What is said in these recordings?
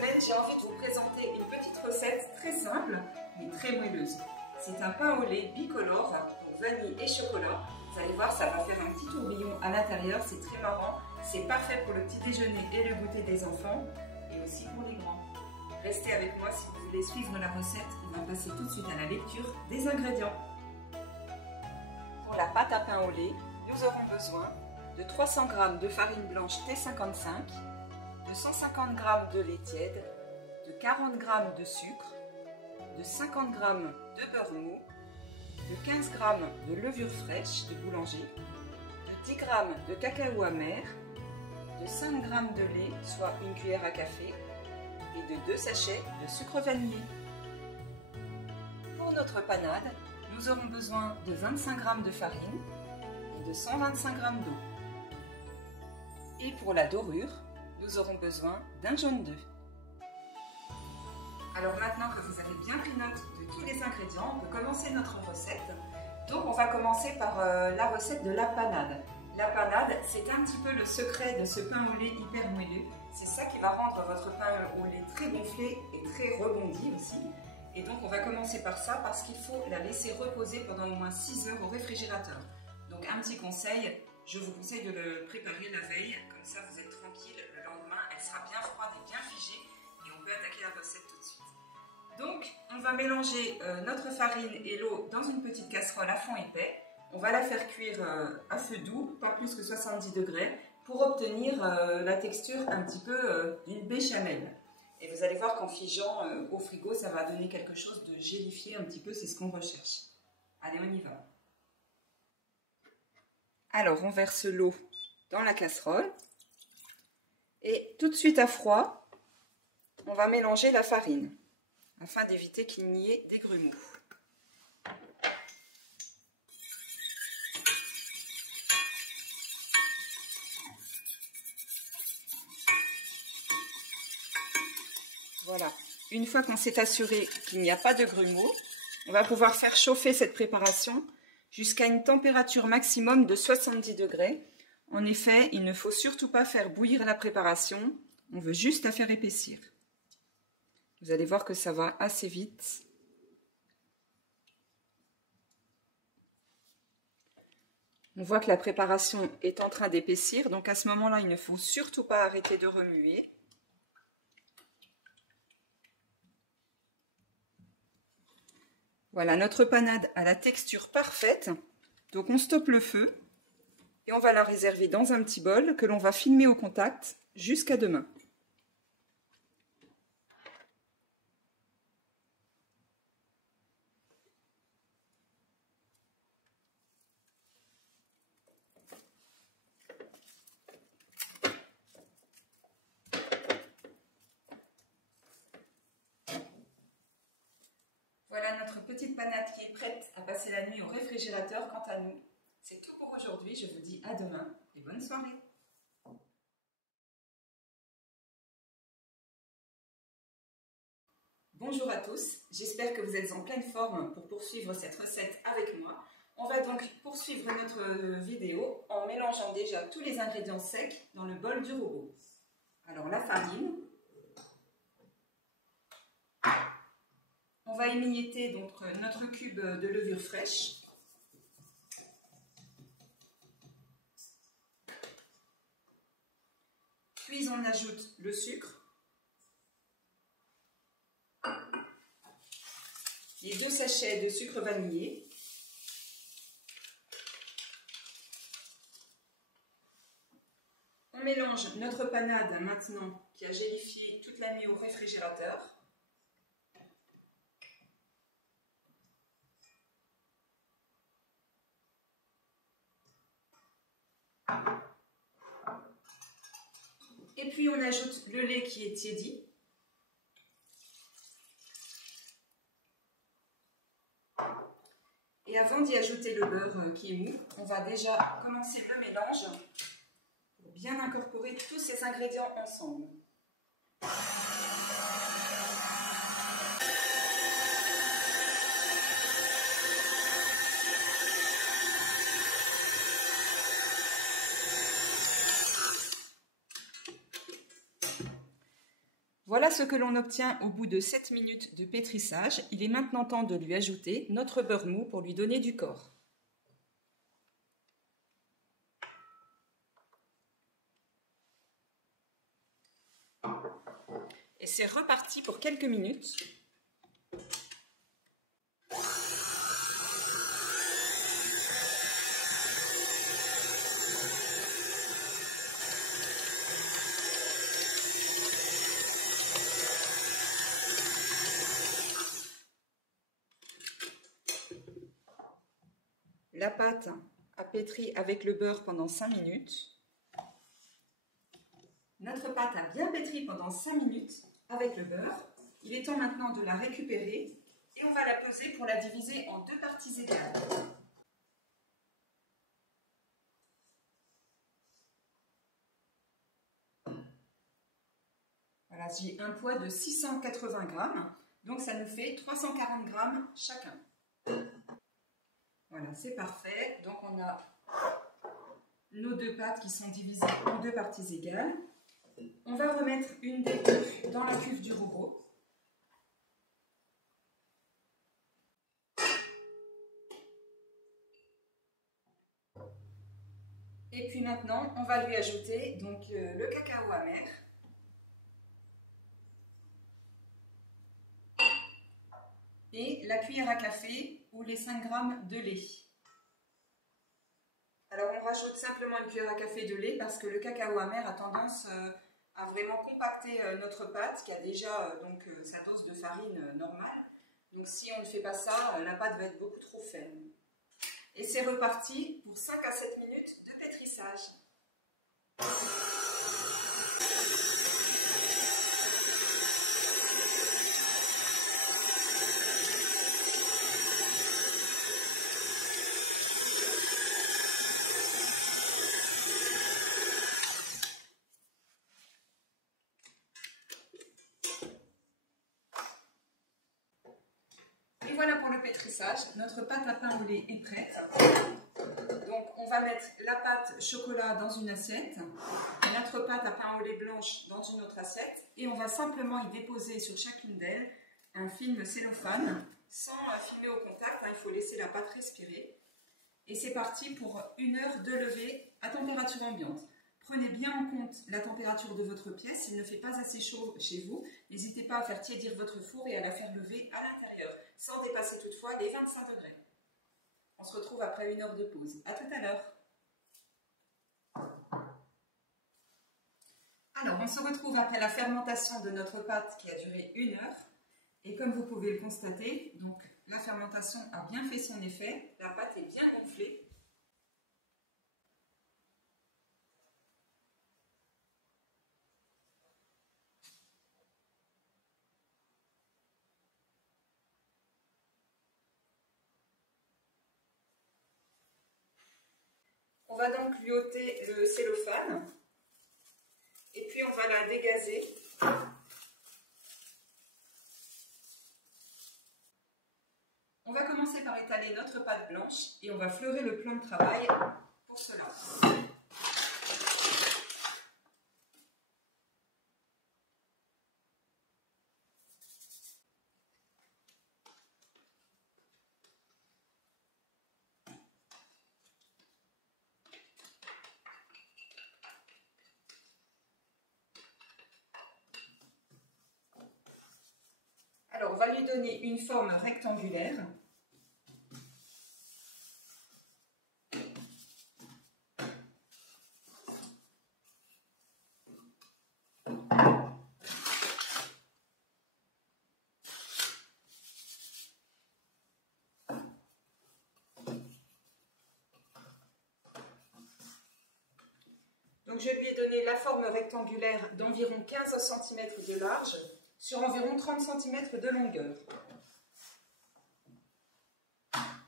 semaine, j'ai envie de vous présenter une petite recette très simple, mais très moelleuse. C'est un pain au lait bicolore, donc vanille et chocolat. Vous allez voir, ça va faire un petit tourbillon à l'intérieur, c'est très marrant. C'est parfait pour le petit déjeuner et le goûter des enfants, et aussi pour les grands. Restez avec moi si vous voulez suivre la recette. On va passer tout de suite à la lecture des ingrédients. Pour la pâte à pain au lait, nous aurons besoin de 300 g de farine blanche T55, de 150 g de lait tiède, de 40 g de sucre, de 50 g de beurre mou, de 15 g de levure fraîche de boulanger, de 10 g de cacao amer, de 5 g de lait, soit une cuillère à café, et de 2 sachets de sucre vanillé. Pour notre panade, nous aurons besoin de 25 g de farine et de 125 g d'eau. Et pour la dorure, nous aurons besoin d'un jaune d'œuf. Alors maintenant que vous avez bien pris note de tous les ingrédients, on peut commencer notre recette. Donc on va commencer par la recette de la panade. La panade, c'est un petit peu le secret de ce pain au lait hyper moelleux. C'est ça qui va rendre votre pain au lait très gonflé et très rebondi aussi. Et donc on va commencer par ça parce qu'il faut la laisser reposer pendant au moins 6 heures au réfrigérateur. Donc un petit conseil, je vous conseille de le préparer la veille, comme ça vous êtes tranquille, le lendemain elle sera bien froide et bien figée et on peut attaquer la recette tout de suite. Donc on va mélanger notre farine et l'eau dans une petite casserole à fond épais. On va la faire cuire à feu doux, pas plus que 70 degrés, pour obtenir la texture un petit peu d'une béchamel. Et vous allez voir qu'en figeant au frigo, ça va donner quelque chose de gélifié un petit peu, c'est ce qu'on recherche. Allez, on y va. Alors, on verse l'eau dans la casserole. Et tout de suite à froid, on va mélanger la farine, afin d'éviter qu'il n'y ait des grumeaux. Voilà, une fois qu'on s'est assuré qu'il n'y a pas de grumeaux, on va pouvoir faire chauffer cette préparation jusqu'à une température maximum de 70 degrés. En effet, il ne faut surtout pas faire bouillir la préparation, on veut juste la faire épaissir. Vous allez voir que ça va assez vite. On voit que la préparation est en train d'épaissir, donc à ce moment-là, il ne faut surtout pas arrêter de remuer. Voilà, notre panade a la texture parfaite, donc on stoppe le feu et on va la réserver dans un petit bol que l'on va filmer au contact jusqu'à demain. Voilà notre petite panade qui est prête à passer la nuit au réfrigérateur. Quant à nous, c'est tout pour aujourd'hui. Je vous dis à demain et bonne soirée. Bonjour à tous, j'espère que vous êtes en pleine forme pour poursuivre cette recette avec moi. On va donc poursuivre notre vidéo en mélangeant déjà tous les ingrédients secs dans le bol du robot. Alors la farine. On va émietter donc notre cube de levure fraîche. Puis on ajoute le sucre. Les 2 sachets de sucre vanillé. On mélange notre panade maintenant qui a gélifié toute la nuit au réfrigérateur. Et puis on ajoute le lait qui est tiédi. Et avant d'y ajouter le beurre qui est mou, on va déjà commencer le mélange pour bien incorporer tous ces ingrédients ensemble. Voilà ce que l'on obtient au bout de 7 minutes de pétrissage. Il est maintenant temps de lui ajouter notre beurre mou pour lui donner du corps. Et c'est reparti pour quelques minutes. La pâte a pétri avec le beurre pendant 5 minutes. Notre pâte a bien pétri pendant 5 minutes avec le beurre. Il est temps maintenant de la récupérer et on va la peser pour la diviser en 2 parties égales. Voilà, j'ai un poids de 680 grammes, donc ça nous fait 340 grammes chacun. Voilà, c'est parfait. Donc on a nos 2 pâtes qui sont divisées en 2 parties égales. On va remettre une des cuves dans la cuve du robot. Et puis maintenant, on va lui ajouter donc le cacao amer. Et la cuillère à café ou les 5 g de lait. Alors on rajoute simplement une cuillère à café de lait parce que le cacao amer a tendance à vraiment compacter notre pâte qui a déjà sa dose de farine normale. Donc si on ne fait pas ça, la pâte va être beaucoup trop ferme. Et c'est reparti pour 5 à 7 minutes de pétrissage. Et voilà pour le pétrissage, notre pâte à pain au lait est prête. Donc on va mettre la pâte chocolat dans une assiette, notre pâte à pain au lait blanche dans une autre assiette et on va simplement y déposer sur chacune d'elles un film cellophane sans filmer au contact, il faut laisser la pâte respirer. Et c'est parti pour 1 heure de levée à température ambiante. Prenez bien en compte la température de votre pièce, s'il ne fait pas assez chaud chez vous, n'hésitez pas à faire tiédir votre four et à la faire lever à l'intérieur, sans dépasser toutefois les 25 degrés. On se retrouve après 1 heure de pause. À tout à l'heure. Alors, on se retrouve après la fermentation de notre pâte qui a duré 1 heure. Et comme vous pouvez le constater, donc la fermentation a bien fait son effet. La pâte est bien gonflée. On va donc lui ôter le cellophane et puis on va la dégazer. On va commencer par étaler notre pâte blanche et on va fleurer le plan de travail pour cela. Alors, on va lui donner une forme rectangulaire. Donc, je lui ai donné la forme rectangulaire d'environ 15 cm de large sur environ 30 cm de longueur.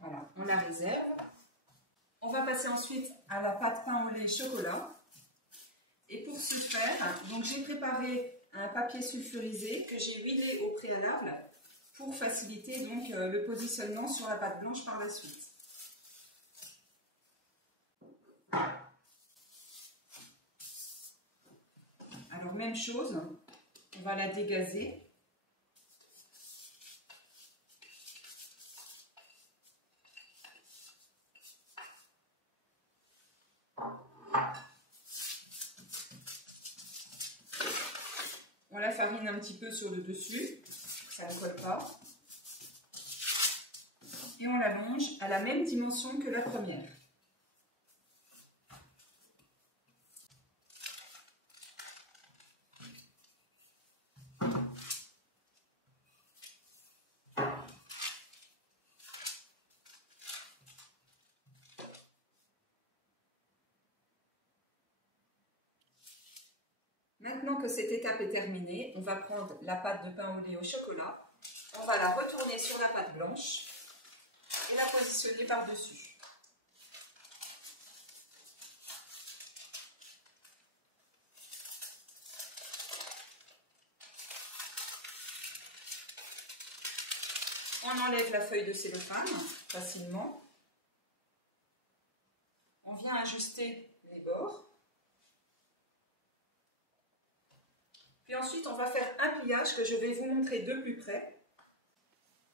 Voilà, on la réserve. On va passer ensuite à la pâte pain au lait chocolat. Et pour ce faire, donc j'ai préparé un papier sulfurisé que j'ai huilé au préalable pour faciliter donc le positionnement sur la pâte blanche par la suite. Alors même chose, On va la dégazer. On la farine un petit peu sur le dessus, ça ne colle pas. Et on la longe à la même dimension que la première. Maintenant que cette étape est terminée, on va prendre la pâte de pain au lait au chocolat, on va la retourner sur la pâte blanche et la positionner par-dessus. On enlève la feuille de cellophane facilement. On vient ajuster les bords. Puis ensuite, on va faire un pliage que je vais vous montrer de plus près.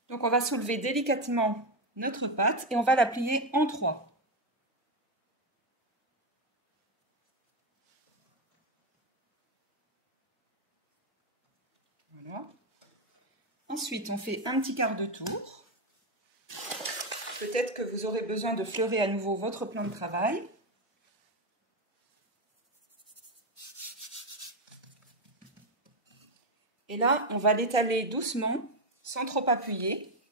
Donc, on va soulever délicatement notre pâte et on va la plier en 3. Voilà. Ensuite, on fait un petit quart de tour. Peut-être que vous aurez besoin de fleurer à nouveau votre plan de travail. Et là, on va l'étaler doucement, sans trop appuyer.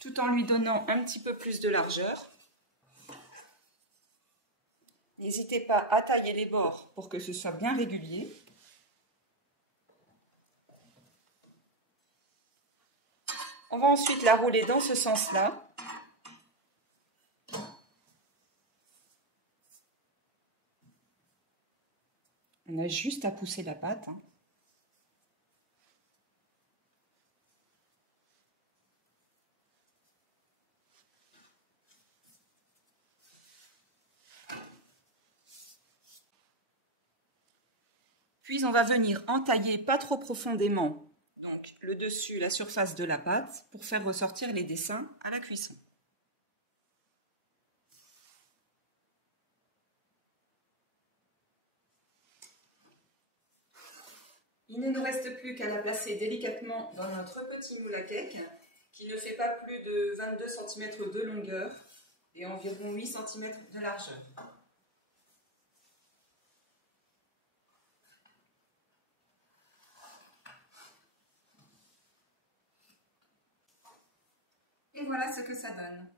Tout en lui donnant un petit peu plus de largeur. N'hésitez pas à tailler les bords pour que ce soit bien régulier. On va ensuite la rouler dans ce sens-là. On a juste à pousser la pâte. Puis on va venir entailler pas trop profondément, donc le dessus, la surface de la pâte, pour faire ressortir les dessins à la cuisson. Il ne nous reste plus qu'à la placer délicatement dans notre petit moule à cake qui ne fait pas plus de 22 cm de longueur et environ 8 cm de largeur. Et voilà ce que ça donne.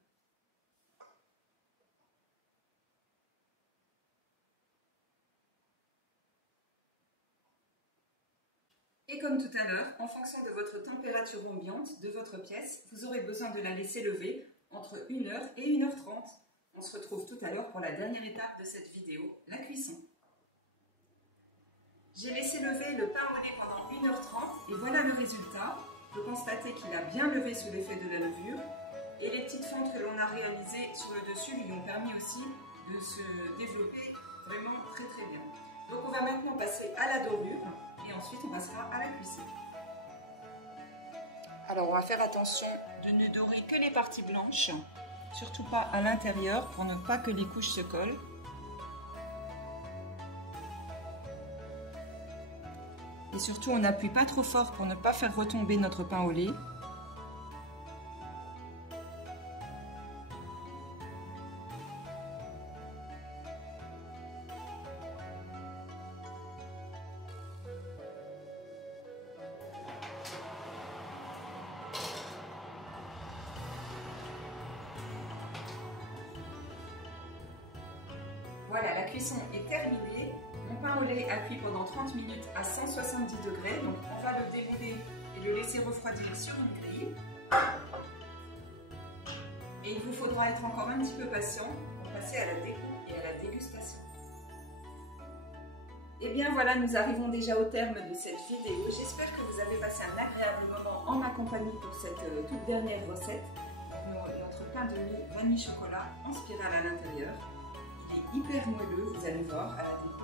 Et comme tout à l'heure, en fonction de votre température ambiante de votre pièce, vous aurez besoin de la laisser lever entre 1h et 1h30. On se retrouve tout à l'heure pour la dernière étape de cette vidéo, la cuisson. J'ai laissé lever le pain au lait pendant 1h30 et voilà le résultat. On peut constater qu'il a bien levé sous l'effet de la levure et les petites fentes que l'on a réalisées sur le dessus lui ont permis aussi de se développer vraiment très bien. Donc on va maintenant passer à la dorure. Et ensuite, on passera à la cuisson. Alors, on va faire attention de ne dorer que les parties blanches, surtout pas à l'intérieur pour ne pas que les couches se collent. Et surtout, on n'appuie pas trop fort pour ne pas faire retomber notre pain au lait. Voilà, la cuisson est terminée. Mon pain au lait a cuit pendant 30 minutes à 170 degrés. Donc on va le dérouler et le laisser refroidir sur une grille. Et il vous faudra être encore un petit peu patient pour passer à la découpe et à la dégustation. Et bien voilà, nous arrivons déjà au terme de cette vidéo. J'espère que vous avez passé un agréable moment en ma compagnie pour cette toute dernière recette. Notre pain de mie vanille chocolat en spirale à l'intérieur. est hyper moelleux, vous allez voir à la découpe.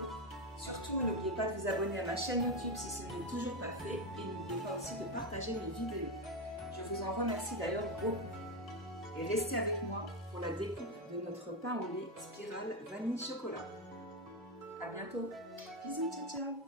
Surtout, n'oubliez pas de vous abonner à ma chaîne YouTube si ce n'est toujours pas fait et n'oubliez pas aussi de partager mes vidéos. Je vous en remercie d'ailleurs beaucoup. Et restez avec moi pour la découpe de notre pain au lait spirale vanille chocolat. À bientôt. Bisous, ciao ciao.